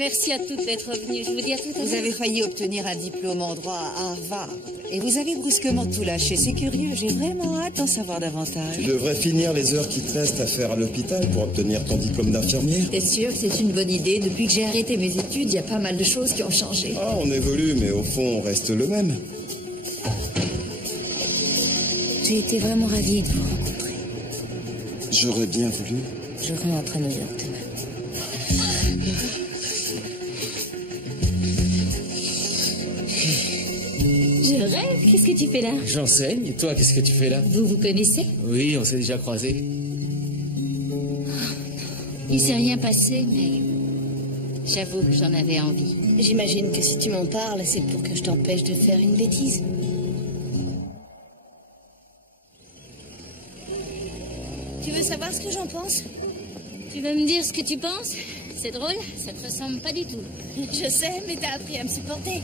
Merci à toutes d'être venues. Je vous dis à tout à l'heure. Vous avez failli obtenir un diplôme en droit à Harvard. Et vous avez brusquement tout lâché. C'est curieux, j'ai vraiment hâte d'en savoir davantage. Tu devrais finir les heures qui te restent à faire à l'hôpital pour obtenir ton diplôme d'infirmière. T'es sûr que c'est une bonne idée? Depuis que j'ai arrêté mes études, il y a pas mal de choses qui ont changé. Ah, on évolue, mais au fond, on reste le même. J'ai été vraiment ravie de vous rencontrer. J'aurais bien voulu. Je rentre à New York demain. Je rêve. Qu'est-ce que tu fais là? J'enseigne. Et toi, qu'est-ce que tu fais là? Vous vous connaissez? Oui, on s'est déjà croisés. Il s'est rien passé, mais j'avoue que j'en avais envie. J'imagine que si tu m'en parles, c'est pour que je t'empêche de faire une bêtise. Tu veux savoir ce que j'en pense? Tu veux me dire ce que tu penses? C'est drôle, ça te ressemble pas du tout. Je sais, mais t'as appris à me supporter.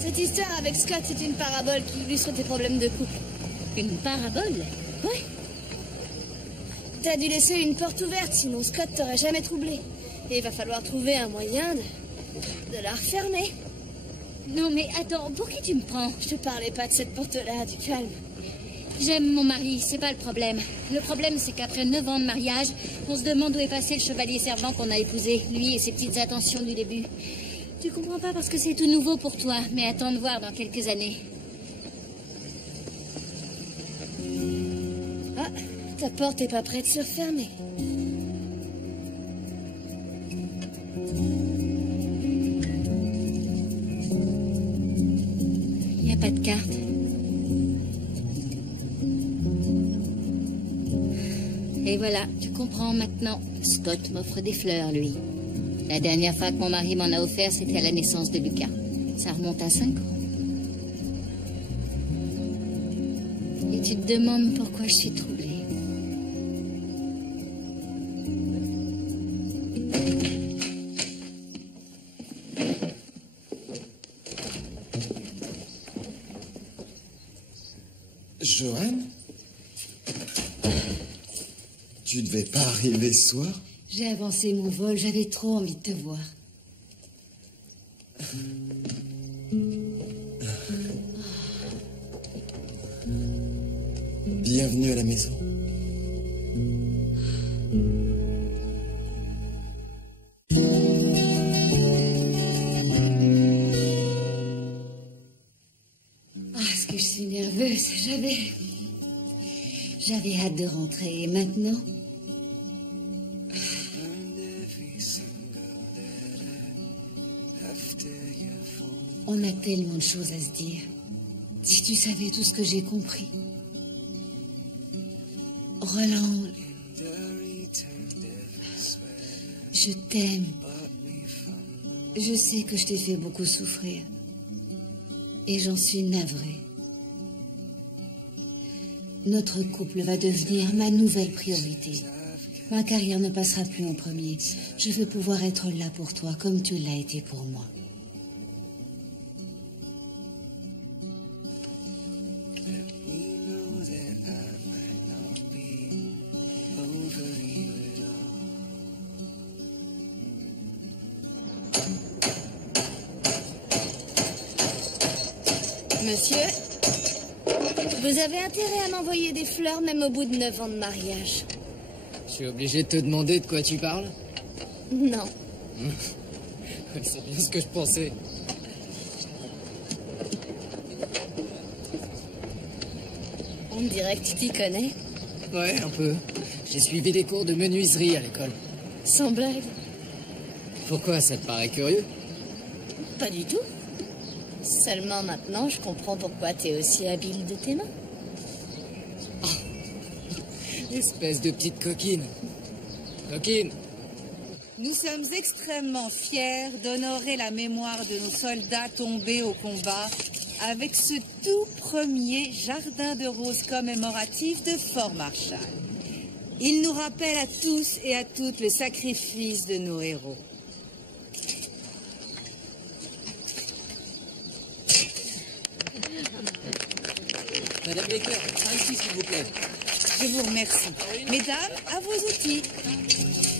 Cette histoire avec Scott, c'est une parabole qui illustre tes problèmes de couple. Une parabole? Ouais. T'as dû laisser une porte ouverte, sinon Scott t'aurait jamais troublé. Et il va falloir trouver un moyen de la refermer. Non mais attends, pour qui tu me prends? Je te parlais pas de cette porte-là, du calme. J'aime mon mari, c'est pas le problème. Le problème, c'est qu'après 9 ans de mariage, on se demande où est passé le chevalier servant qu'on a épousé, lui et ses petites attentions du début. Tu comprends pas parce que c'est tout nouveau pour toi, mais attends de voir dans quelques années. Ah, ta porte est pas prête de se refermer. Il n'y a pas de carte. Et voilà, tu comprends maintenant. Scott m'offre des fleurs, lui. La dernière fois que mon mari m'en a offert, c'était à la naissance de Lucas. Ça remonte à 5 ans. Et tu te demandes pourquoi je suis troublée. Joanne? Tu devais pas arriver ce soir? J'ai avancé mon vol, j'avais trop envie de te voir. Bienvenue à la maison. Ah, est-ce que je suis nerveuse? J'avais hâte de rentrer. Et maintenant? On a tellement de choses à se dire. Si tu savais tout ce que j'ai compris. Roland, je t'aime. Je sais que je t'ai fait beaucoup souffrir. Et j'en suis navrée. Notre couple va devenir ma nouvelle priorité. Ma carrière ne passera plus en premier. Je veux pouvoir être là pour toi comme tu l'as été pour moi. Monsieur, vous avez intérêt à m'envoyer des fleurs même au bout de 9 ans de mariage. Je suis obligé de te demander de quoi tu parles? Non. C'est bien ce que je pensais. On dirait que tu t'y connais. Ouais, un peu. J'ai suivi des cours de menuiserie à l'école. Sans blague. Pourquoi, ça te paraît curieux? Pas du tout. Seulement maintenant, je comprends pourquoi t'es aussi habile de tes mains. Espèce de petite coquine. Coquine. Nous sommes extrêmement fiers d'honorer la mémoire de nos soldats tombés au combat avec ce tout premier jardin de roses commémoratif de Fort Marshall. Il nous rappelle à tous et à toutes le sacrifice de nos héros. Madame Baker, par ici, s'il vous plaît. Je vous remercie. Mesdames, à vos outils.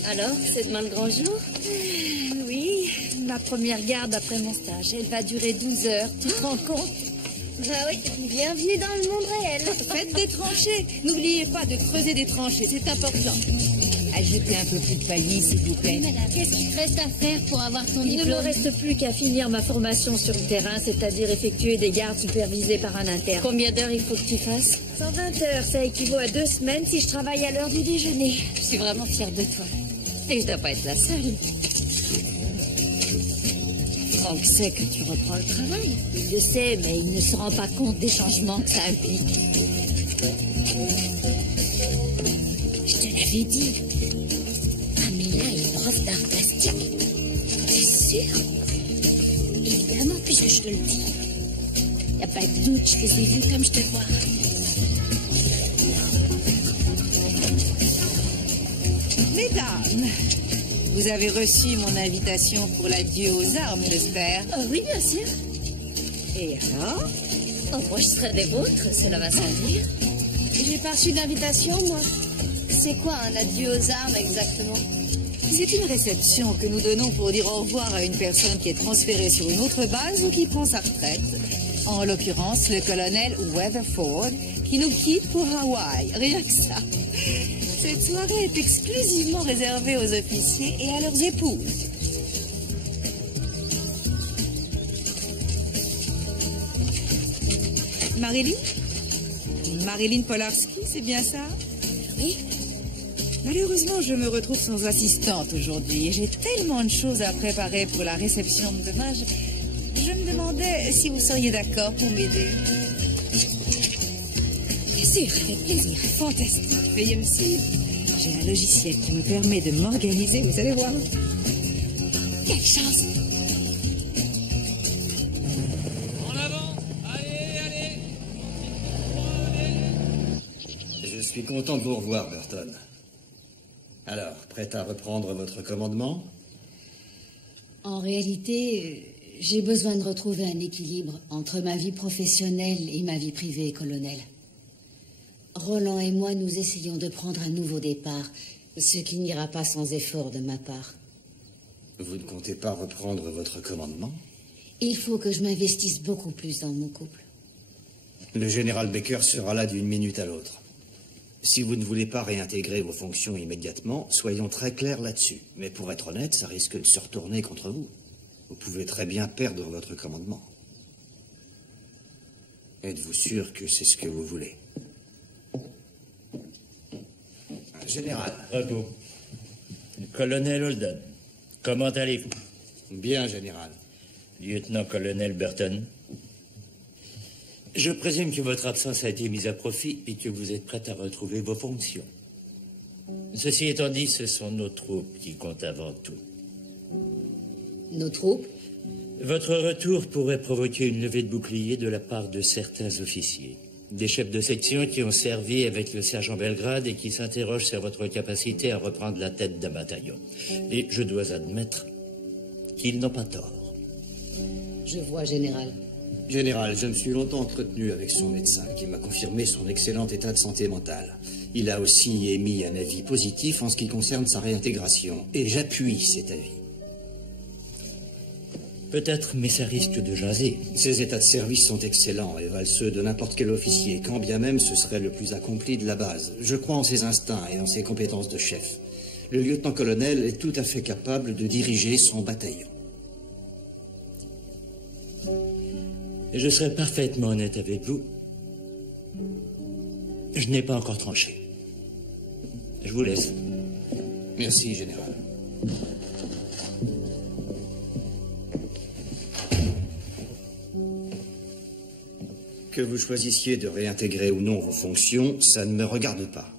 Alors, c'est demain le grand jour? Oui, ma première garde après mon stage. Elle va durer 12 heures, tu te rends compte? Bah oui, bienvenue dans le monde réel. Faites des tranchées. N'oubliez pas de creuser des tranchées, c'est important. Ajoutez un peu plus de paillis, s'il vous plaît. Madame, qu'est-ce qu'il te reste à faire pour avoir ton Il ne me diplôme? reste plus qu'à finir ma formation sur le terrain, c'est-à-dire effectuer des gardes supervisées par un interne. Combien d'heures il faut que tu fasses? 120 heures, ça équivaut à 2 semaines si je travaille à l'heure du déjeuner. Je suis vraiment fière de toi. Et je dois pas être la seule. Franck sait que tu reprends le travail. Il le sait, mais il ne se rend pas compte des changements que ça implique. Je te l'avais dit. Pamela est prof d'art plastique. T'es sûr? Évidemment, puisque je te le dis. Y a pas de doute, je les ai vus comme je te vois. Mesdames, vous avez reçu mon invitation pour l'adieu aux armes, j'espère. Oui, bien sûr. Et alors? Oh, moi, je serai des vôtres, cela va sans dire. J'ai pas reçu d'invitation, moi. C'est quoi un adieu aux armes exactement? C'est une réception que nous donnons pour dire au revoir à une personne qui est transférée sur une autre base ou qui prend sa retraite. En l'occurrence, le colonel Weatherford, qui nous quitte pour Hawaï. Rien que ça. Cette soirée est exclusivement réservée aux officiers et à leurs épouses. Marilyn Polarski, c'est bien ça? Oui. Malheureusement, je me retrouve sans assistante aujourd'hui et j'ai tellement de choses à préparer pour la réception de demain. Je me demandais si vous seriez d'accord pour m'aider. Bien sûr, avec plaisir. Fantastique. Veuillez me suivre. J'ai un logiciel qui me permet de m'organiser, vous allez voir. Quelle chance! En avant! Allez! Je suis content de vous revoir, Burton. Alors, prête à reprendre votre commandement? En réalité, j'ai besoin de retrouver un équilibre entre ma vie professionnelle et ma vie privée, colonel. Roland et moi, nous essayons de prendre un nouveau départ, ce qui n'ira pas sans effort de ma part. Vous ne comptez pas reprendre votre commandement? Il faut que je m'investisse beaucoup plus dans mon couple. Le général Baker sera là d'une minute à l'autre. Si vous ne voulez pas réintégrer vos fonctions immédiatement, soyons très clairs là-dessus. Mais pour être honnête, ça risque de se retourner contre vous. Vous pouvez très bien perdre votre commandement. Êtes-vous sûr que c'est ce que vous voulez? Général. Repos. Colonel Holden, comment allez-vous? Bien, général. Lieutenant-colonel Burton. Je présume que votre absence a été mise à profit et que vous êtes prêt à retrouver vos fonctions. Ceci étant dit, ce sont nos troupes qui comptent avant tout. Nos troupes? Votre retour pourrait provoquer une levée de bouclier de la part de certains officiers. Des chefs de section qui ont servi avec le sergent Belgrade et qui s'interrogent sur votre capacité à reprendre la tête d'un bataillon. Et je dois admettre qu'ils n'ont pas tort. Je vois, général. Général, je me suis longtemps entretenu avec son médecin qui m'a confirmé son excellent état de santé mentale. Il a aussi émis un avis positif en ce qui concerne sa réintégration. Et j'appuie cet avis. Peut-être, mais ça risque de jaser. Ses états de service sont excellents et valent ceux de n'importe quel officier, quand bien même ce serait le plus accompli de la base. Je crois en ses instincts et en ses compétences de chef. Le lieutenant-colonel est tout à fait capable de diriger son bataillon. Et je serai parfaitement honnête avec vous. Je n'ai pas encore tranché. Je vous laisse. Merci, général. Que vous choisissiez de réintégrer ou non vos fonctions, ça ne me regarde pas.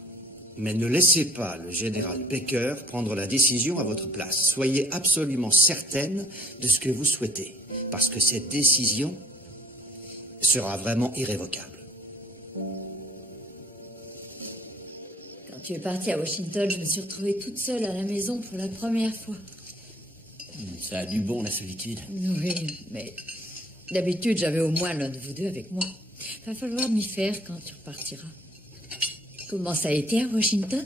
Mais ne laissez pas le général Baker prendre la décision à votre place. Soyez absolument certaine de ce que vous souhaitez, parce que cette décision sera vraiment irrévocable. Quand tu es parti à Washington, je me suis retrouvée toute seule à la maison pour la première fois. Ça a du bon, la solitude. Oui, mais d'habitude, j'avais au moins l'un de vous deux avec moi. Va falloir m'y faire quand tu repartiras. Comment ça a été à Washington?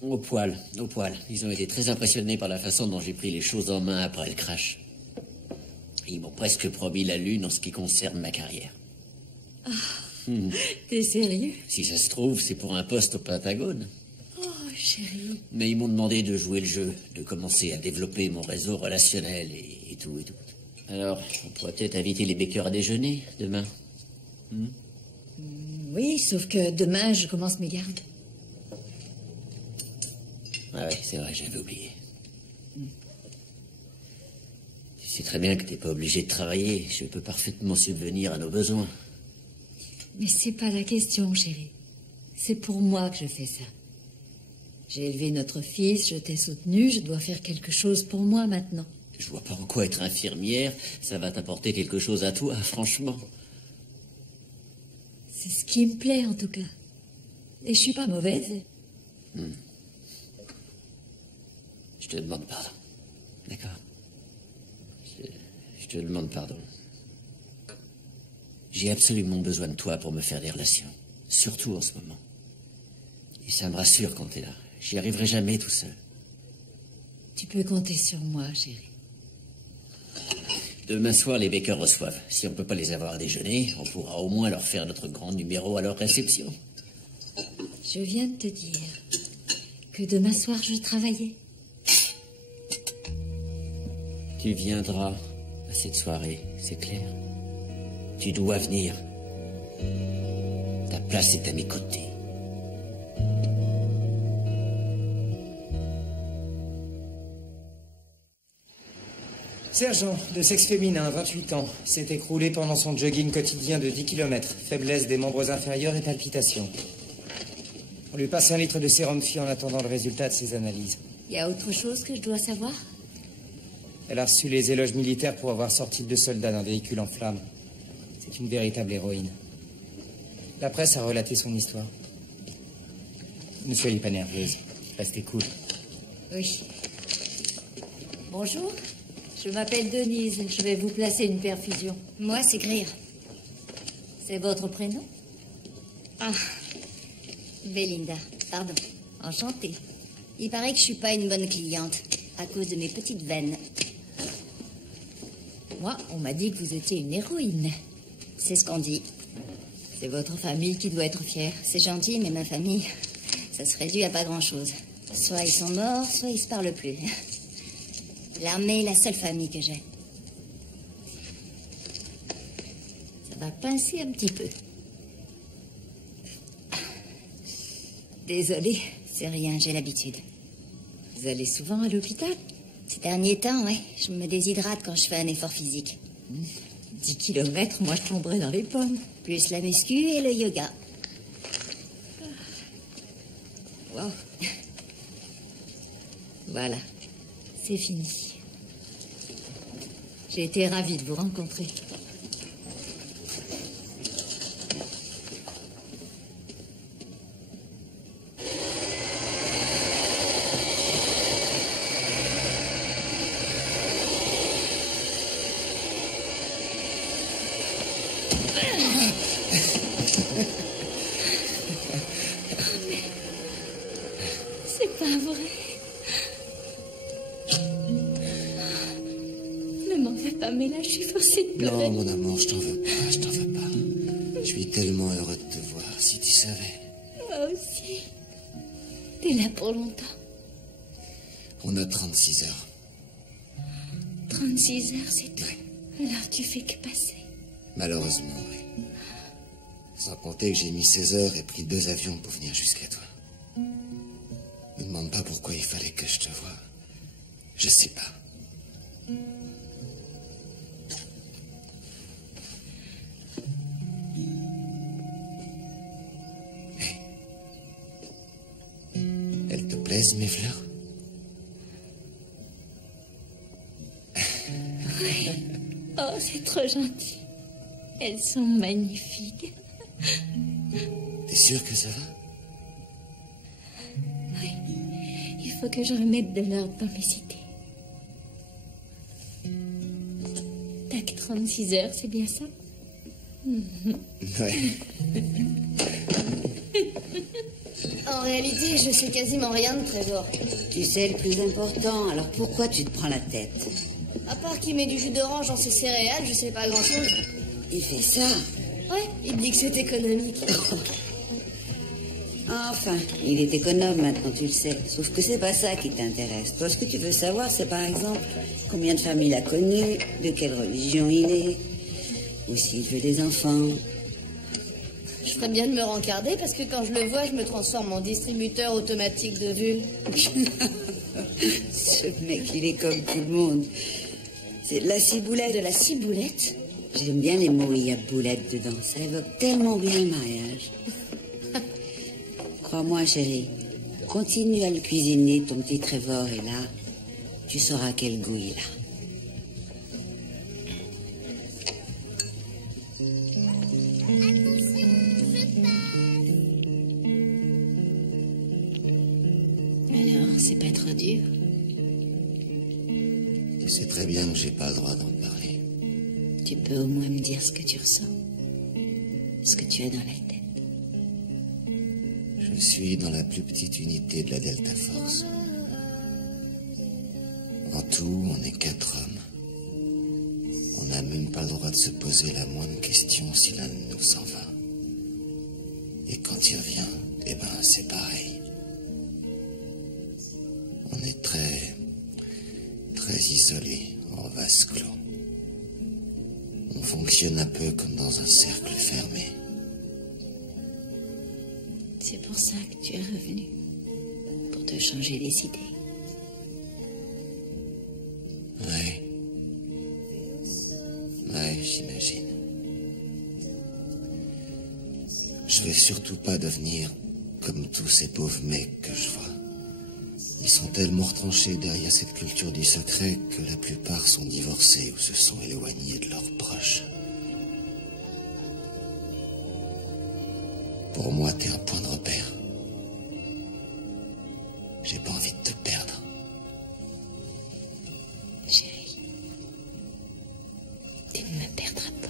Au poil, au poil. Ils ont été très impressionnés par la façon dont j'ai pris les choses en main après le crash. Ils m'ont presque promis la lune en ce qui concerne ma carrière. Ah, t'es sérieux? Si ça se trouve, c'est pour un poste au Pentagone. Oh, chérie. Mais ils m'ont demandé de jouer le jeu, de commencer à développer mon réseau relationnel et tout et tout. Alors, on pourrait peut-être inviter les Baker à déjeuner demain. Oui, sauf que demain, je commence mes gardes. Ah ouais, c'est vrai, j'avais oublié. Tu sais très bien que t'es pas obligé de travailler. Je peux parfaitement subvenir à nos besoins. Mais c'est pas la question, chérie. C'est pour moi que je fais ça. J'ai élevé notre fils, je t'ai soutenu, je dois faire quelque chose pour moi maintenant. Je vois pas en quoi être infirmière, ça va t'apporter quelque chose à toi, franchement. C'est ce qui me plaît, en tout cas. Et je suis pas mauvaise. Je te demande pardon. D'accord? Je te demande pardon. J'ai absolument besoin de toi pour me faire des relations. Surtout en ce moment. Et ça me rassure quand t'es là. J'y arriverai jamais tout seul. Tu peux compter sur moi, chérie. Demain soir, les Baker reçoivent. Si on peut pas les avoir à déjeuner, on pourra au moins leur faire notre grand numéro à leur réception. Je viens de te dire que demain soir, je travaillais. Tu viendras à cette soirée, c'est clair. Tu dois venir. Ta place est à mes côtés. Sergent, de sexe féminin, 28 ans, s'est écroulé pendant son jogging quotidien de 10 km. Faiblesse des membres inférieurs et palpitations. On lui passe 1 litre de sérum Phi en attendant le résultat de ses analyses. Il y a autre chose que je dois savoir? Elle a reçu les éloges militaires pour avoir sorti 2 soldats d'un véhicule en flammes. C'est une véritable héroïne. La presse a relaté son histoire. Ne soyez pas nerveuse. Restez cool. Oui. Bonjour. Je m'appelle Denise. Je vais vous placer une perfusion. Moi, c'est Greer. C'est votre prénom? Ah, Belinda, pardon. Enchantée. Il paraît que je suis pas une bonne cliente, à cause de mes petites veines. Moi, on m'a dit que vous étiez une héroïne. C'est ce qu'on dit. C'est votre famille qui doit être fière. C'est gentil, mais ma famille, ça se réduit à pas grand-chose. Soit ils sont morts, soit ils se parlent plus. L'armée est la seule famille que j'ai. Ça va pincer un petit peu. Désolée. C'est rien, j'ai l'habitude. Vous allez souvent à l'hôpital? Ces derniers temps, ouais. Je me déshydrate quand je fais un effort physique. 10 kilomètres, moi je tomberais dans les pommes. Plus la muscu et le yoga. Wow. Voilà. C'est fini. J'ai été ravie de vous rencontrer. C'est pas vrai. Ne m'en fais pas, mais là, je suis forcée de pleurer. Non, mon amour, je t'en veux pas, je t'en veux pas. Je suis tellement heureux de te voir, si tu savais. Moi aussi. T'es là pour longtemps. On a 36 heures. 36 heures, c'est tout. Alors tu fais que passer. Malheureusement, oui. Sans compter que j'ai mis 16 heures et pris 2 avions pour venir jusqu'à toi. Me demande pas pourquoi il fallait que je te voie. Je sais pas. Hey. Elles te plaisent, mes fleurs? Oui. Oh, c'est trop gentil. Elles sont magnifiques. T'es sûr que ça va? Oui. Il faut que je remette de l'ordre dans mes idées. T'as que 36 heures, c'est bien ça? Ouais. En réalité, je sais quasiment rien de Trevor. Tu sais le plus important, alors pourquoi tu te prends la tête? À part qu'il met du jus d'orange dans ses céréales, je sais pas grand-chose. Il fait ça? Ouais, il dit que c'est économique. Enfin, il est économe maintenant, tu le sais. Sauf que c'est pas ça qui t'intéresse. Toi, ce que tu veux savoir, c'est par exemple combien de familles il a connues, de quelle religion il est, ou s'il veut des enfants. Je ferais bien de me rencarder parce que quand je le vois, je me transforme en distributeur automatique de vulves. Ce mec, il est comme tout le monde. C'est de la ciboulette. De la ciboulette? J'aime bien les mots où il y a boulette dedans. Ça évoque tellement bien le mariage. Crois-moi, chérie, continue à le cuisiner, ton petit Trevor, et là, tu sauras quel goût il a. Alors, c'est pas trop dur? Tu sais très bien que j'ai pas le droit d'en parler. Tu peux au moins me dire ce que tu ressens, ce que tu as dans la tête. Je suis dans la plus petite unité de la Delta Force. En tout, on est 4 hommes. On n'a même pas le droit de se poser la moindre question si l'un de nous s'en va. Et quand il revient, eh ben, c'est pareil. On est très isolés, en vase clos. On fonctionne un peu comme dans un cercle fermé. C'est pour ça que tu es revenu, pour te changer les idées. Ouais, j'imagine. Je vais surtout pas devenir comme tous ces pauvres mecs que je vois. Ils sont tellement retranchés derrière cette culture du secret que la plupart sont divorcés ou se sont éloignés de leurs proches. Pour moi, t'es un point de repère. J'ai pas envie de te perdre. Chérie, tu ne me perdras pas.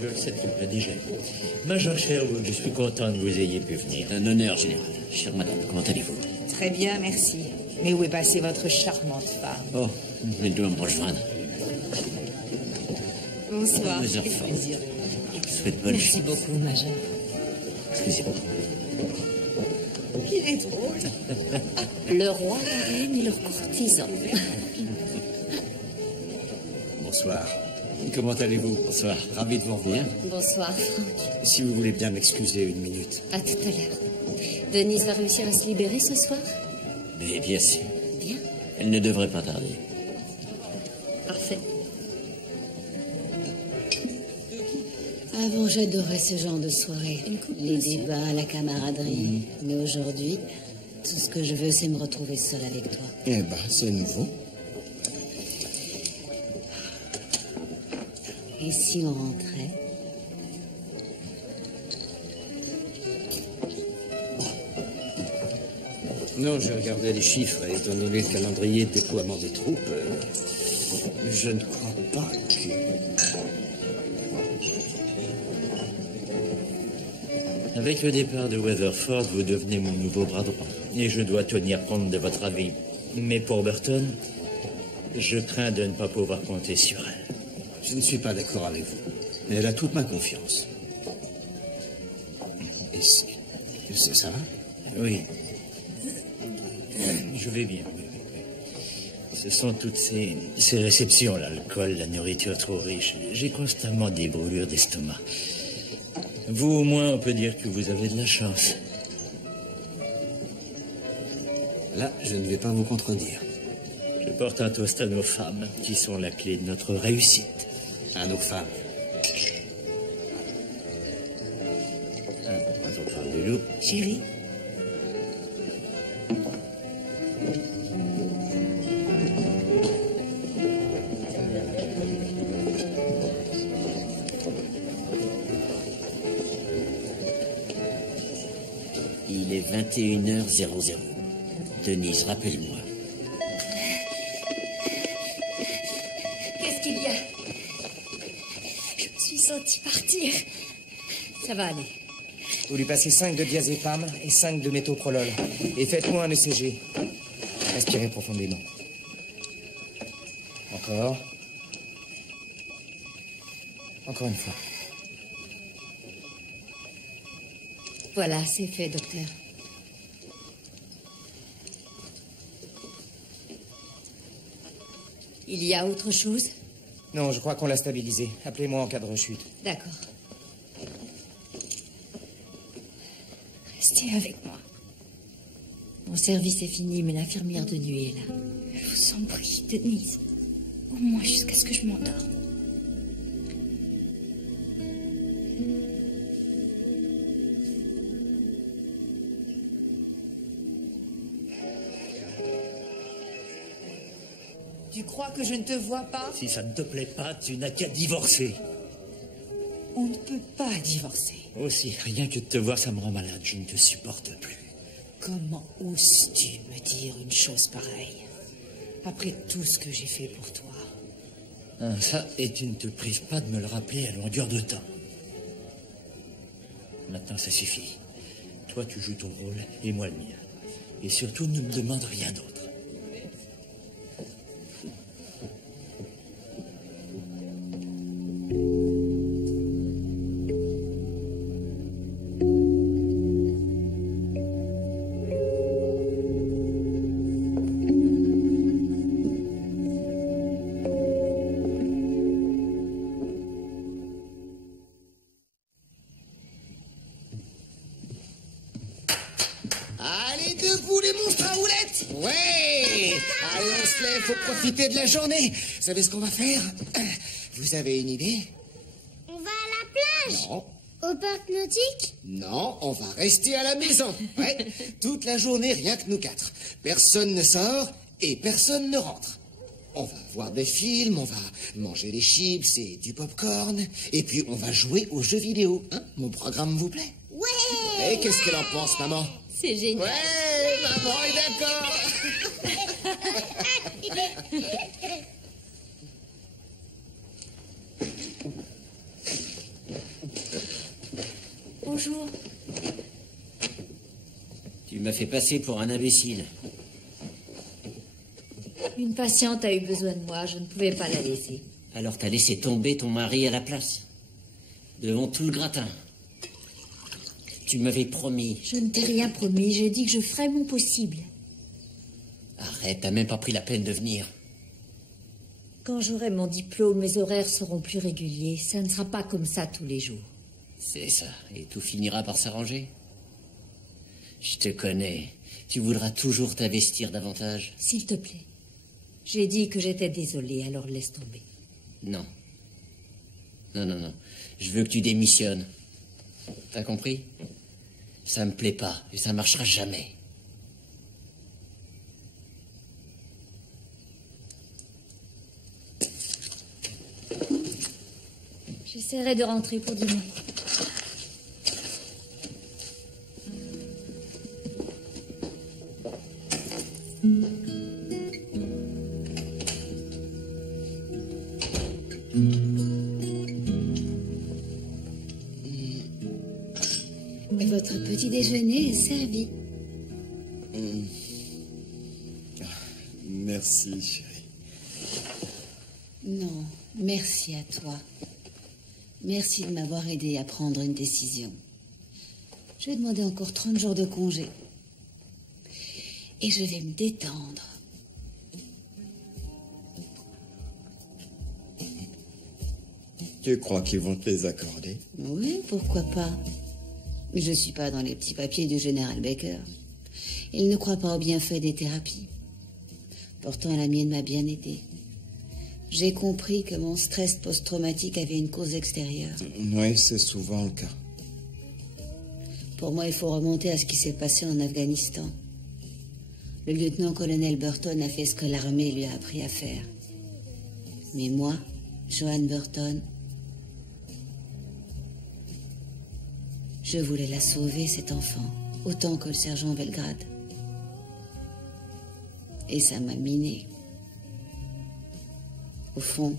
Je le sais, tu me l'as déjà dit. Major Sherwood, je suis content que vous ayez pu venir. Un honneur, général. Chère madame, comment allez-vous? Très bien, merci. Mais où est passée votre charmante femme? Oh, elle doit me rejoindre. Bonsoir. Plusieurs Quel fois. plaisir. Je vous souhaite bonne Merci chance. beaucoup, Major. Excusez-moi. Il est drôle. Le roi, la reine et leurs courtisans. Bonsoir. Comment allez-vous? Bonsoir. Ravi de vous revoir. Bonsoir, Franck. Si vous voulez bien m'excuser une minute. À tout à l'heure. Denise va réussir à se libérer ce soir? Mais bien sûr. Bien. Elle ne devrait pas tarder. Parfait. Avant, j'adorais ce genre de soirée. Les débats, la camaraderie. Mais aujourd'hui, tout ce que je veux, c'est me retrouver seule avec toi. Eh ben, c'est nouveau. Et si on rentrait? Non, je regardais les chiffres et étant donné le calendrier de déploiement des troupes, je ne crois pas que... Avec le départ de Weatherford, vous devenez mon nouveau bras droit. Et je dois tenir compte de votre avis. Mais pour Burton, je crains de ne pas pouvoir compter sur elle. Je ne suis pas d'accord avec vous. Mais elle a toute ma confiance. Est-ce que ça va? Oui. Je vais bien. Ce sont toutes ces réceptions, l'alcool, la nourriture trop riche. J'ai constamment des brûlures d'estomac. Vous, au moins, on peut dire que vous avez de la chance. Là, je ne vais pas vous contredire. Je porte un toast à nos femmes, qui sont la clé de notre réussite. À nos femmes. Quand on parle de loup... Chérie? Il est 21h00. Denise, rappelle-moi. Laisse partir. Ça va aller. Vous lui passez 5 de diazépam et 5 de métoprolol. Et faites-moi un ECG. Respirez profondément. Encore. Encore une fois. Voilà, c'est fait, docteur. Il y a autre chose? Non, je crois qu'on l'a stabilisé. Appelez-moi en cas de rechute. D'accord. Restez avec moi. Mon service est fini, mais l'infirmière de nuit est là. Je vous en prie, Denise. Au moins jusqu'à ce que je m'endorme. Tu crois que je ne te vois pas? Si ça ne te plaît pas, tu n'as qu'à divorcer. On ne peut pas divorcer. Aussi, rien que de te voir, ça me rend malade. Je ne te supporte plus. Comment oses-tu me dire une chose pareille? Après tout ce que j'ai fait pour toi. Ah, ça, et tu ne te prives pas de me le rappeler à longueur de temps. Maintenant, ça suffit. Toi, tu joues ton rôle, et moi le mien. Et surtout, ne me demande rien d'autre. Allez, debout les monstres à roulettes! Ouais! Allez, on se lève, faut profiter de la journée. Vous savez ce qu'on va faire? Vous avez une idée? On va à la plage? Non. Au parc nautique? Non, on va rester à la maison. Ouais, toute la journée, rien que nous quatre. Personne ne sort et personne ne rentre. On va voir des films, on va manger des chips et du popcorn. Et puis, on va jouer aux jeux vidéo. Hein? Mon programme vous plaît? Ouais! Et qu'est-ce qu'elle en pense, maman? C'est génial. Ouais, maman est d'accord. Bonjour. Tu m'as fait passer pour un imbécile. Une patiente a eu besoin de moi, je ne pouvais pas la laisser. Alors t'as laissé tomber ton mari à la place. Devant tout le gratin. Tu m'avais promis. Je ne t'ai rien promis, j'ai dit que je ferais mon possible. Arrête, t'as même pas pris la peine de venir. Quand j'aurai mon diplôme, mes horaires seront plus réguliers. Ça ne sera pas comme ça tous les jours. C'est ça, et tout finira par s'arranger. Je te connais. Tu voudras toujours t'investir davantage. S'il te plaît. J'ai dit que j'étais désolée, alors laisse tomber. Non. Non, non, non. Je veux que tu démissionnes. T'as compris? Ça me plaît pas, et ça marchera jamais. J'essaierai de rentrer pour dîner. Votre petit déjeuner est servi. Merci, chérie. Non, merci à toi. Merci de m'avoir aidé à prendre une décision. Je vais demander encore 30 jours de congé. Et je vais me détendre. Tu crois qu'ils vont te les accorder? Oui, pourquoi pas. Mais je ne suis pas dans les petits papiers du général Baker. Il ne croit pas au bienfait des thérapies. Pourtant, la mienne m'a bien aidée. J'ai compris que mon stress post-traumatique avait une cause extérieure. Oui, c'est souvent le cas. Pour moi, il faut remonter à ce qui s'est passé en Afghanistan. Le lieutenant-colonel Burton a fait ce que l'armée lui a appris à faire. Mais moi, Joanne Burton, je voulais la sauver, cet enfant, autant que le sergent Belgrade. Et ça m'a miné. Au fond,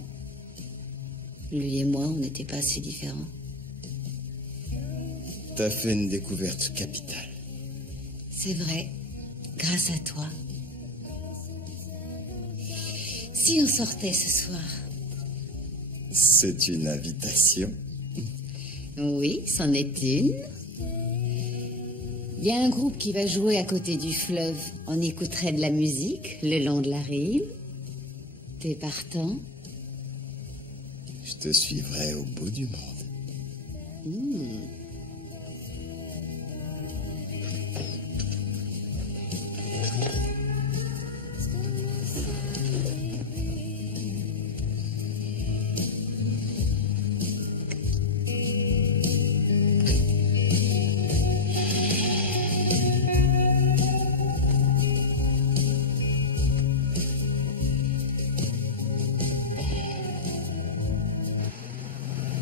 Lui et moi, on n'était pas si différents. T'as fait une découverte capitale. C'est vrai, grâce à toi. Si on sortait ce soir? C'est une invitation. Oui, c'en est une. Il y a un groupe qui va jouer à côté du fleuve. On écouterait de la musique le long de la rive. T'es partant? Je te suivrai au bout du monde.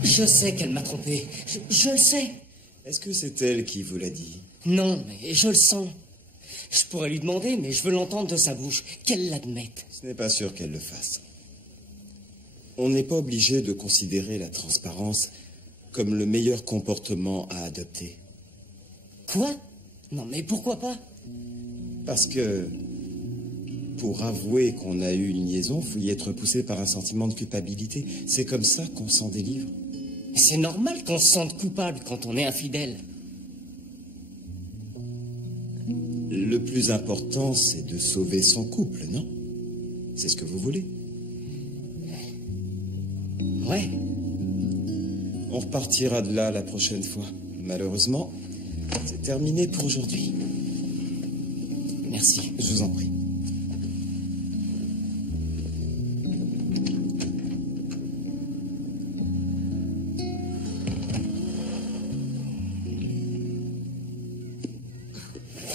Je sais qu'elle m'a trompé. Je le sais. Est-ce que c'est elle qui vous l'a dit? Non, mais je le sens. Je pourrais lui demander, mais je veux l'entendre de sa bouche. Qu'elle l'admette. Ce n'est pas sûr qu'elle le fasse. On n'est pas obligé de considérer la transparence comme le meilleur comportement à adopter. Quoi? Non, mais pourquoi pas? Parce que pour avouer qu'on a eu une liaison, faut y être poussé par un sentiment de culpabilité. C'est comme ça qu'on s'en délivre. C'est normal qu'on se sente coupable quand on est infidèle. Le plus important, c'est de sauver son couple, non? C'est ce que vous voulez? Ouais. On repartira de là la prochaine fois. Malheureusement, c'est terminé pour aujourd'hui. Merci. Je vous en prie.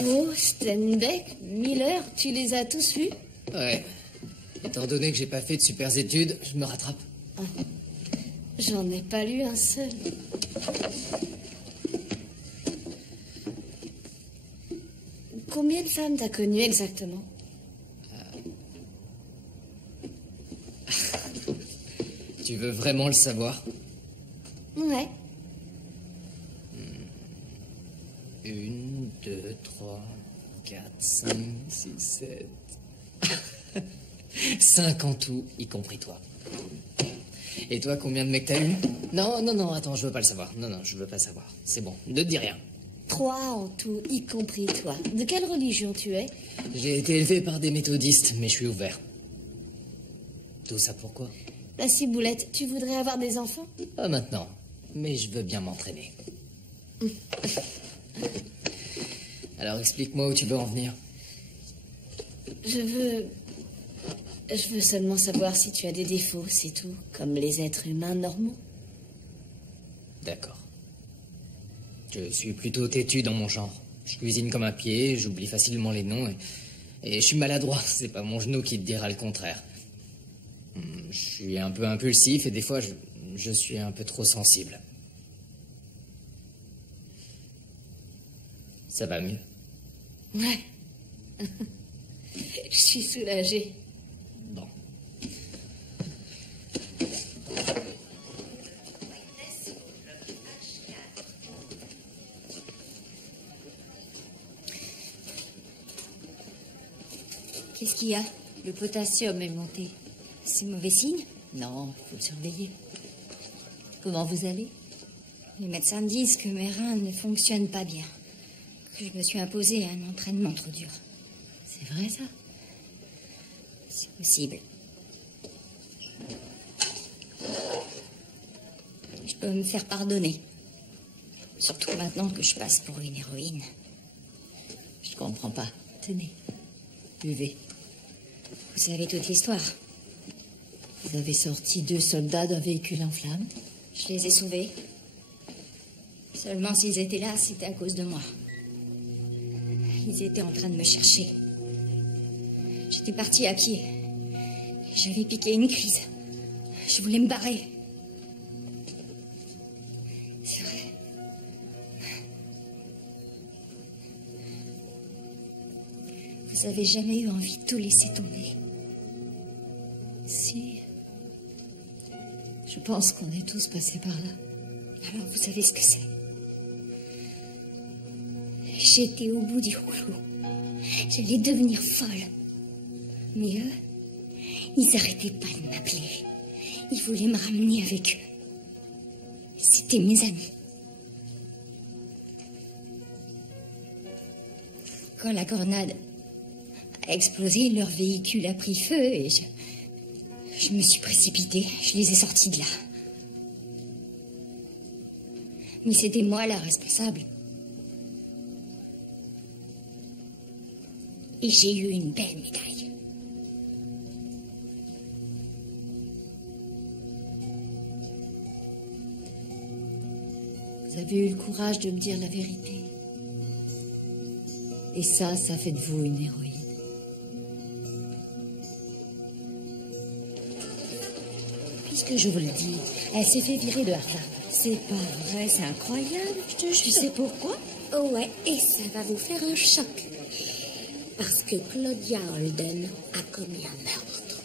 Oh, Steinbeck, Miller, tu les as tous lus? Ouais. Étant donné que j'ai pas fait de super études, je me rattrape. Ah. J'en ai pas lu un seul. Combien de femmes t'as connues exactement? Tu veux vraiment le savoir? Ouais. 1, 2, 3, 4, 5, 6, 7... 5 en tout, y compris toi. Et toi, combien de mecs t'as eu? Non, attends, je veux pas le savoir. Non, je veux pas savoir. C'est bon, ne te dis rien. 3 en tout, y compris toi. De quelle religion tu es? J'ai été élevé par des méthodistes, mais je suis ouvert. Tout ça pourquoi? La ciboulette, tu voudrais avoir des enfants? Pas maintenant, mais je veux bien m'entraîner. Alors explique-moi où tu veux en venir. Je veux seulement savoir si tu as des défauts, c'est tout, comme les êtres humains normaux. D'accord. Je suis plutôt têtu dans mon genre. Je cuisine comme un pied, j'oublie facilement les noms et je suis maladroit. C'est pas mon genou qui te dira le contraire. Je suis un peu impulsif et des fois je suis un peu trop sensible. Ça va mieux? Ouais. Je suis soulagée. Bon. Qu'est-ce qu'il y a? Le potassium est monté. C'est mauvais signe? Non, il faut le surveiller. Comment vous allez? Les médecins me disent que mes reins ne fonctionnent pas bien. Que je me suis imposé à un entraînement trop dur. C'est vrai, ça? C'est possible. Je peux me faire pardonner. Surtout maintenant que je passe pour une héroïne. Je comprends pas. Tenez, buvez. Vous savez toute l'histoire. Vous avez sorti 2 soldats d'un véhicule en flammes? Je les ai sauvés. Seulement s'ils étaient là, c'était à cause de moi. Ils étaient en train de me chercher. J'étais partie à pied. J'avais piqué une crise. Je voulais me barrer. C'est vrai. Vous avez jamais eu envie de tout laisser tomber? Si. Je pense qu'on est tous passés par là. Alors vous savez ce que c'est? J'étais au bout du rouleau. J'allais devenir folle. Mais eux, ils n'arrêtaient pas de m'appeler. Ils voulaient me ramener avec eux. C'était mes amis. Quand la grenade a explosé, leur véhicule a pris feu et je me suis précipitée. Je les ai sortis de là. Mais c'était moi la responsable. Et j'ai eu une belle médaille. Vous avez eu le courage de me dire la vérité. Et ça fait de vous une héroïne. Puisque je vous le dis, elle s'est fait virer de Harvard. C'est pas vrai, c'est incroyable. Je te jure. Tu sais pourquoi? Oh ouais, et ça va vous faire un choc. Parce que Claudia Holden a commis un meurtre.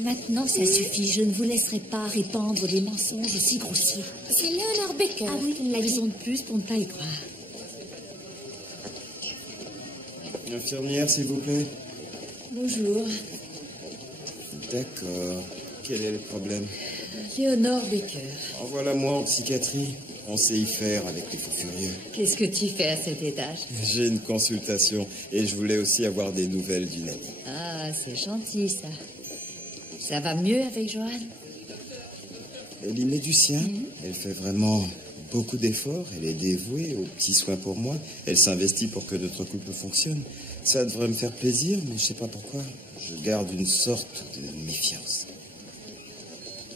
Maintenant, ça suffit. Je ne vous laisserai pas répandre des mensonges aussi grossiers. C'est Leonard Baker. Ah oui, une raison de plus pour ne pas y croire. Infirmière, s'il vous plaît. Bonjour. D'accord. Quel est le problème? Léonore Baker. Envoie-la-moi en psychiatrie. On sait y faire avec les fous furieux. Qu'est-ce que tu fais à cet étage? J'ai une consultation et je voulais aussi avoir des nouvelles d'une amie. Ah, c'est gentil, ça. Ça va mieux avec Joanne? Elle y met du sien. Elle fait vraiment beaucoup d'efforts. Elle est dévouée aux petits soins pour moi. Elle s'investit pour que notre couple fonctionne. Ça devrait me faire plaisir, mais je sais pas pourquoi. Je garde une sorte de méfiance.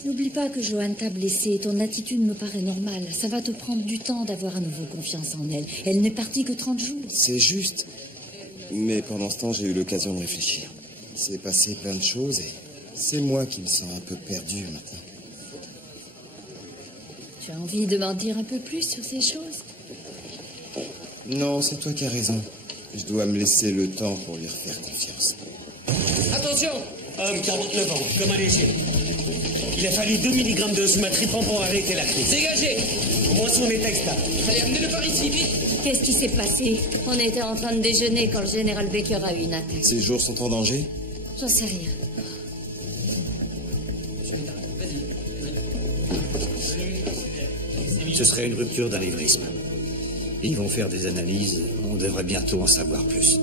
N'oublie pas que Joanne t'a blessé. Ton attitude me paraît normale. Ça va te prendre du temps d'avoir à nouveau confiance en elle. Elle n'est partie que 30 jours. C'est juste. Mais pendant ce temps, j'ai eu l'occasion de réfléchir. Il s'est passé plein de choses et c'est moi qui me sens un peu perdu maintenant. Tu as envie de m'en dire un peu plus sur ces choses? Non, c'est toi qui as raison. Je dois me laisser le temps pour lui refaire confiance. Attention! Homme 49 ans, comme un léger. Il a fallu 2 mg de sumatriptan pour arrêter la crise. Dégagez! Boisson est extra. Allez, amenez-le par ici, vite! Qu'est-ce qui s'est passé? On était en train de déjeuner quand le général Baker a eu une attaque. Ces jours sont en danger? J'en sais rien. Ce serait une rupture d'anévrisme. Ils vont faire des analyses. On devrait bientôt en savoir plus.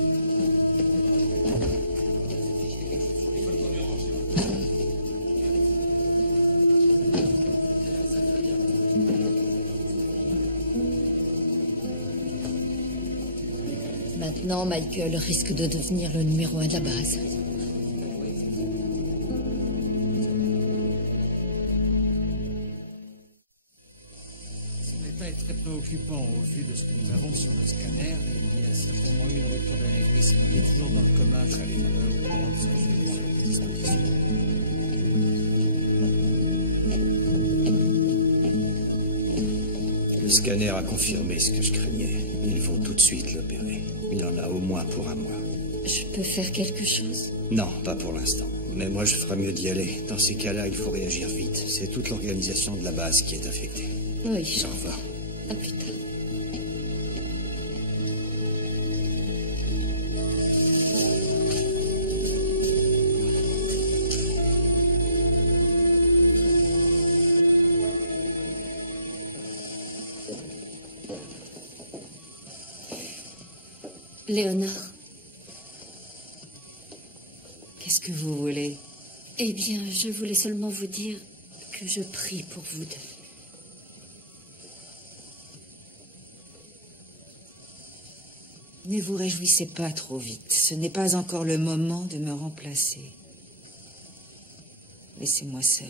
Maintenant, Michael risque de devenir le numéro 1 de la base. Son état est très préoccupant au vu de ce que nous avons sur le scanner. Il y a certainement eu une rupture d'anévrisme. Il est toujours dans le coma, très bien. Le scanner a confirmé ce que je craignais. Il faut tout de suite l'opérer. Il en a au moins pour un mois. Je peux faire quelque chose? Non, pas pour l'instant. Mais moi, je ferais mieux d'y aller. Dans ces cas-là, il faut réagir vite. C'est toute l'organisation de la base qui est affectée. Oui. Au revoir. À plus tard. Léonore. Qu'est-ce que vous voulez? Eh bien, je voulais seulement vous dire que je prie pour vous deux. Ne vous réjouissez pas trop vite. Ce n'est pas encore le moment de me remplacer. Laissez-moi seule.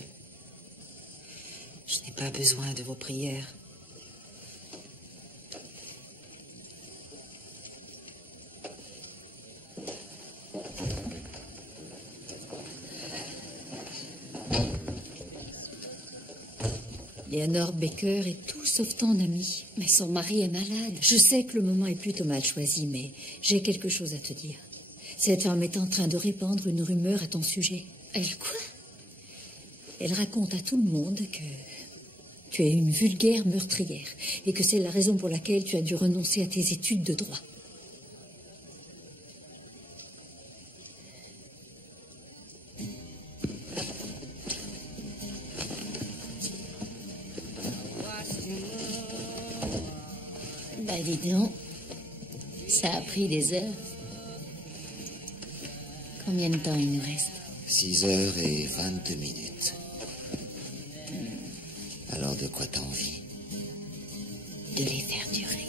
Je n'ai pas besoin de vos prières. Léonore Baker est tout sauf ton amie. Mais son mari est malade. Je sais que le moment est plutôt mal choisi, mais j'ai quelque chose à te dire. Cette femme est en train de répandre une rumeur à ton sujet. Elle quoi? Elle raconte à tout le monde que tu es une vulgaire meurtrière et que c'est la raison pour laquelle tu as dû renoncer à tes études de droit. Bah dis donc, ça a pris des heures. Combien de temps il nous reste? 6h22. Alors de quoi t'as envie? De les faire durer.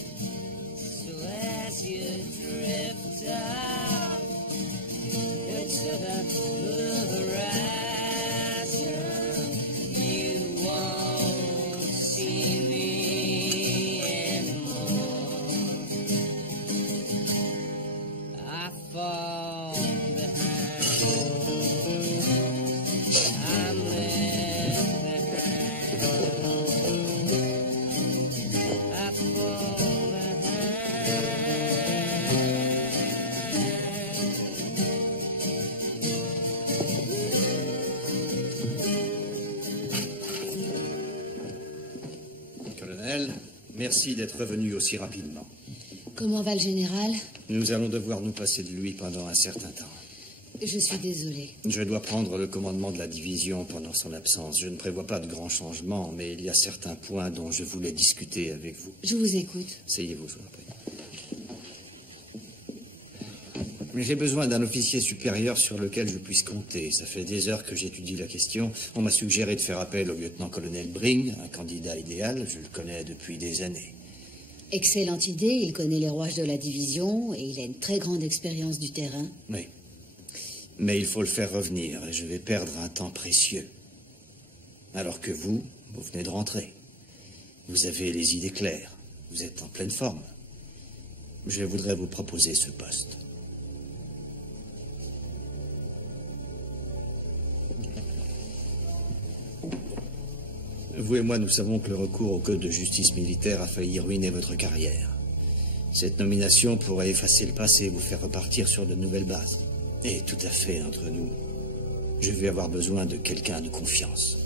Merci d'être revenu aussi rapidement. Comment va le général? Nous allons devoir nous passer de lui pendant un certain temps. Je suis désolée. Je dois prendre le commandement de la division pendant son absence. Je ne prévois pas de grands changements, mais il y a certains points dont je voulais discuter avec vous. Je vous écoute. Asseyez-vous, je vous en prie. J'ai besoin d'un officier supérieur sur lequel je puisse compter. Ça fait des heures que j'étudie la question. On m'a suggéré de faire appel au lieutenant-colonel Bring, un candidat idéal. Je le connais depuis des années. Excellente idée. Il connaît les rouages de la division et il a une très grande expérience du terrain. Oui. Mais il faut le faire revenir et je vais perdre un temps précieux. Alors que vous venez de rentrer. Vous avez les idées claires. Vous êtes en pleine forme. Je voudrais vous proposer ce poste. Vous et moi, nous savons que le recours au code de justice militaire a failli ruiner votre carrière. Cette nomination pourrait effacer le passé et vous faire repartir sur de nouvelles bases. Et tout à fait entre nous, je vais avoir besoin de quelqu'un de confiance.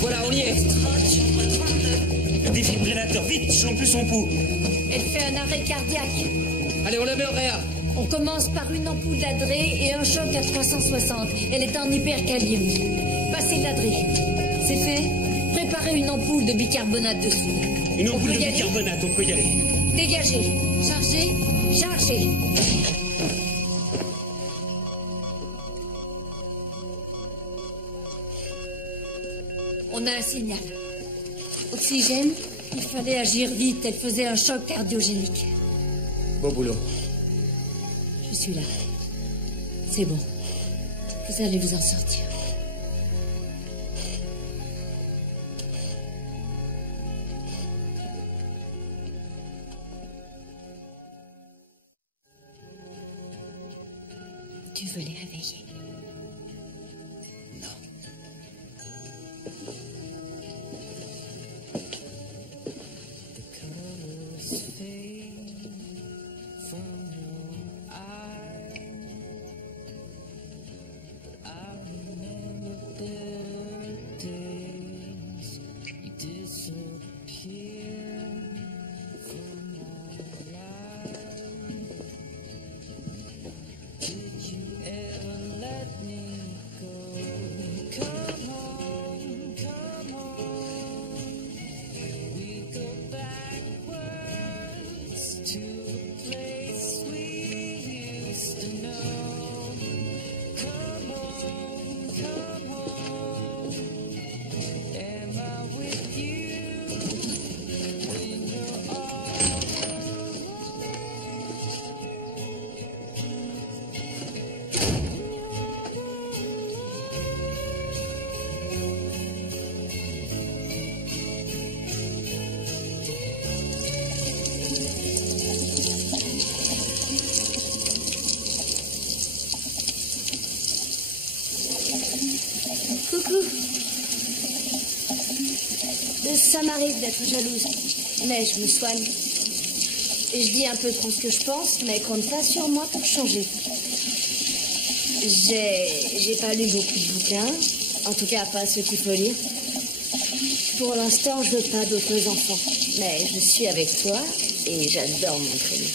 Voilà, on y est. Le défibrillateur, vite, chante plus son pouls. Elle fait un arrêt cardiaque. Allez, on la met en réa. On commence par une ampoule d'adré et un choc à 360. Elle est en hyperkaliémie. Passez de l'adré. C'est fait. Préparez une ampoule de bicarbonate de soude. Une ampoule de bicarbonate, on peut y aller. Dégagez. Chargez. Chargez. On a un signal. Oxygène. Il fallait agir vite. Elle faisait un choc cardiogénique. Bon boulot. Je suis là. C'est bon. Vous allez vous en sortir. Tu veux les réveiller? Ça m'arrive d'être jalouse, mais je me soigne. Je dis un peu trop ce que je pense, mais compte pas sur moi pour changer. J'ai pas lu beaucoup de bouquins, en tout cas pas ceux qu'il faut lire. Pour l'instant, je veux pas d'autres enfants, mais je suis avec toi et j'adore m'entraîner.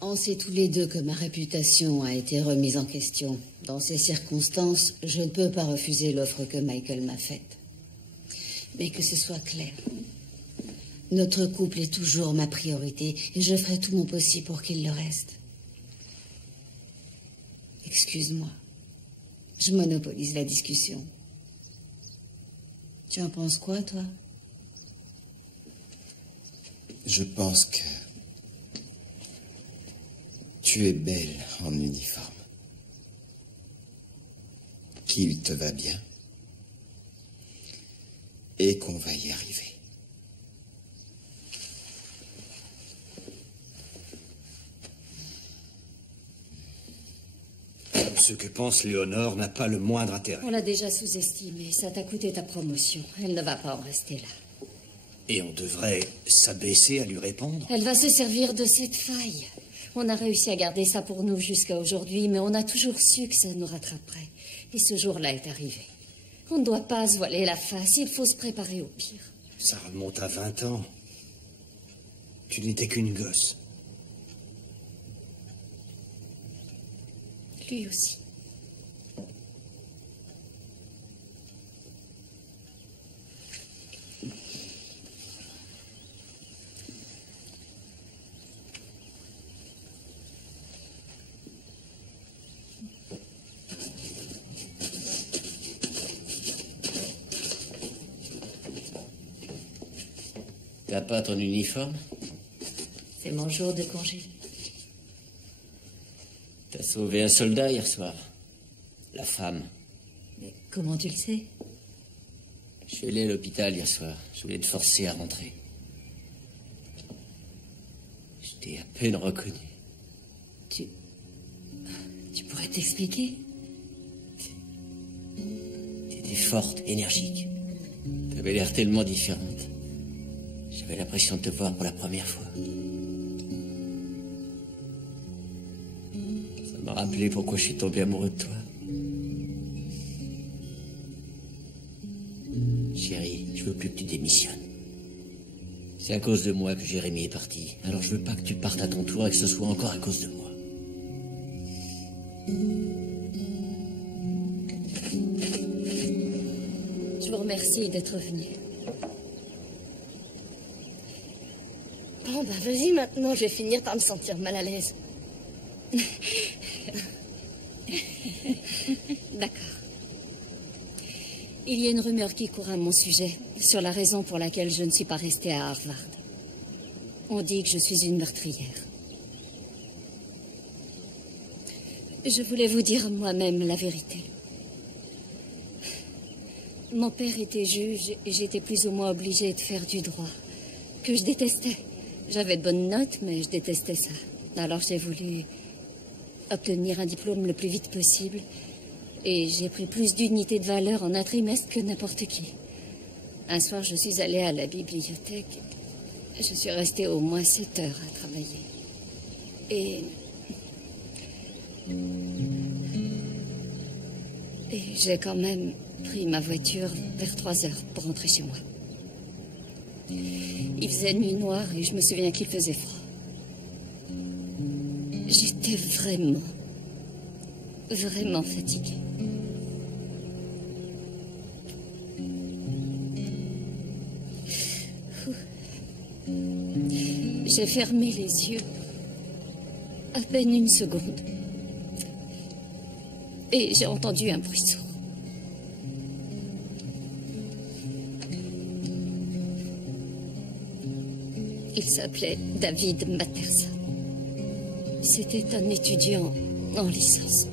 On sait tous les deux que ma réputation a été remise en question. Dans ces circonstances, je ne peux pas refuser l'offre que Michael m'a faite. Mais que ce soit clair. Notre couple est toujours ma priorité et je ferai tout mon possible pour qu'il le reste. Excuse-moi. Je monopolise la discussion. Tu en penses quoi, toi? Je pense que tu es belle en uniforme. Qu'il te va bien. Et qu'on va y arriver. Ce que pense Léonore n'a pas le moindre intérêt. On l'a déjà sous-estimée. Ça t'a coûté ta promotion. Elle ne va pas en rester là. Et on devrait s'abaisser à lui répondre? Elle va se servir de cette faille. On a réussi à garder ça pour nous jusqu'à aujourd'hui, mais on a toujours su que ça nous rattraperait. Et ce jour-là est arrivé. On ne doit pas se voiler la face. Il faut se préparer au pire. Ça remonte à 20 ans. Tu n'étais qu'une gosse. Lui aussi. T'as pas ton uniforme? C'est mon jour de congé. T'as sauvé un soldat hier soir. La femme. Mais comment tu le sais? Je suis allé à l'hôpital hier soir. Je voulais te forcer à rentrer. Je t'ai à peine reconnu. Tu pourrais t'expliquer? T'étais forte, énergique. T'avais l'air tellement différente. J'avais l'impression de te voir pour la première fois. Ça m'a rappelé pourquoi je suis tombé amoureux de toi. Chérie, je veux plus que tu démissionnes. C'est à cause de moi que Jérémy est parti. Alors je veux pas que tu partes à ton tour et que ce soit encore à cause de moi. Je vous remercie d'être venu. Bon, bah vas-y maintenant, je vais finir par me sentir mal à l'aise. D'accord. Il y a une rumeur qui court à mon sujet sur la raison pour laquelle je ne suis pas restée à Harvard. On dit que je suis une meurtrière. Je voulais vous dire moi-même la vérité. Mon père était juge et j'étais plus ou moins obligée de faire du droit, que je détestais. J'avais de bonnes notes, mais je détestais ça. Alors j'ai voulu obtenir un diplôme le plus vite possible. Et j'ai pris plus d'unités de valeur en un trimestre que n'importe qui. Un soir, je suis allée à la bibliothèque. Je suis restée au moins 7 heures à travailler. Et j'ai quand même pris ma voiture vers 3 heures pour rentrer chez moi. Il faisait nuit noire et je me souviens qu'il faisait froid. J'étais vraiment fatiguée. J'ai fermé les yeux à peine une seconde et j'ai entendu un bruit sourd. Il s'appelait David Matterson. C'était un étudiant en licence.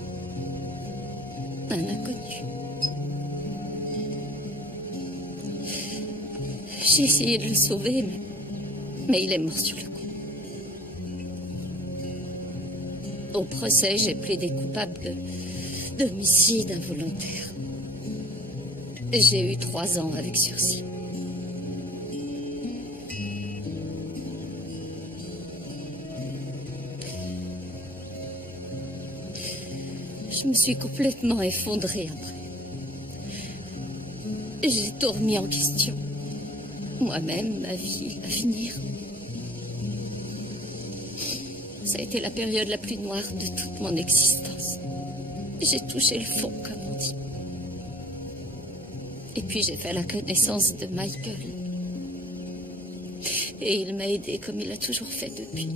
Un inconnu. J'ai essayé de le sauver, mais il est mort sur le coup. Au procès, j'ai plaidé coupable d'homicide involontaire. J'ai eu 3 ans avec sursis. Je me suis complètement effondrée après. J'ai tout remis en question. Moi-même, ma vie, l'avenir. Ça a été la période la plus noire de toute mon existence. J'ai touché le fond, comme on dit. Et puis j'ai fait la connaissance de Michael. Et il m'a aidé comme il a toujours fait depuis.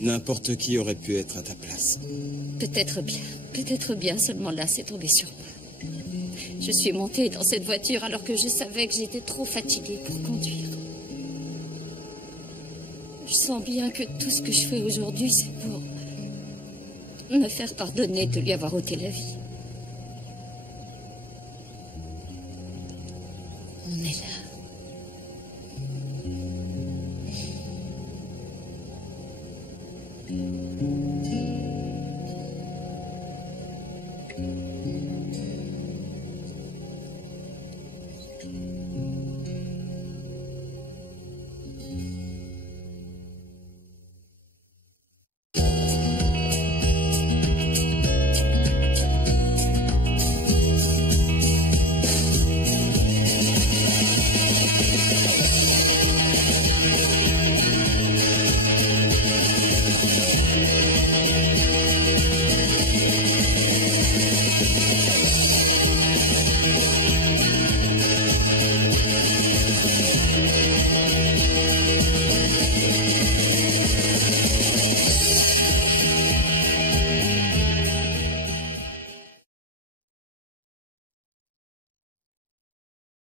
N'importe qui aurait pu être à ta place. Peut-être bien, seulement là, c'est tombé sur moi. Je suis montée dans cette voiture alors que je savais que j'étais trop fatiguée pour conduire. Je sens bien que tout ce que je fais aujourd'hui, c'est pour me faire pardonner de lui avoir ôté la vie. On est là.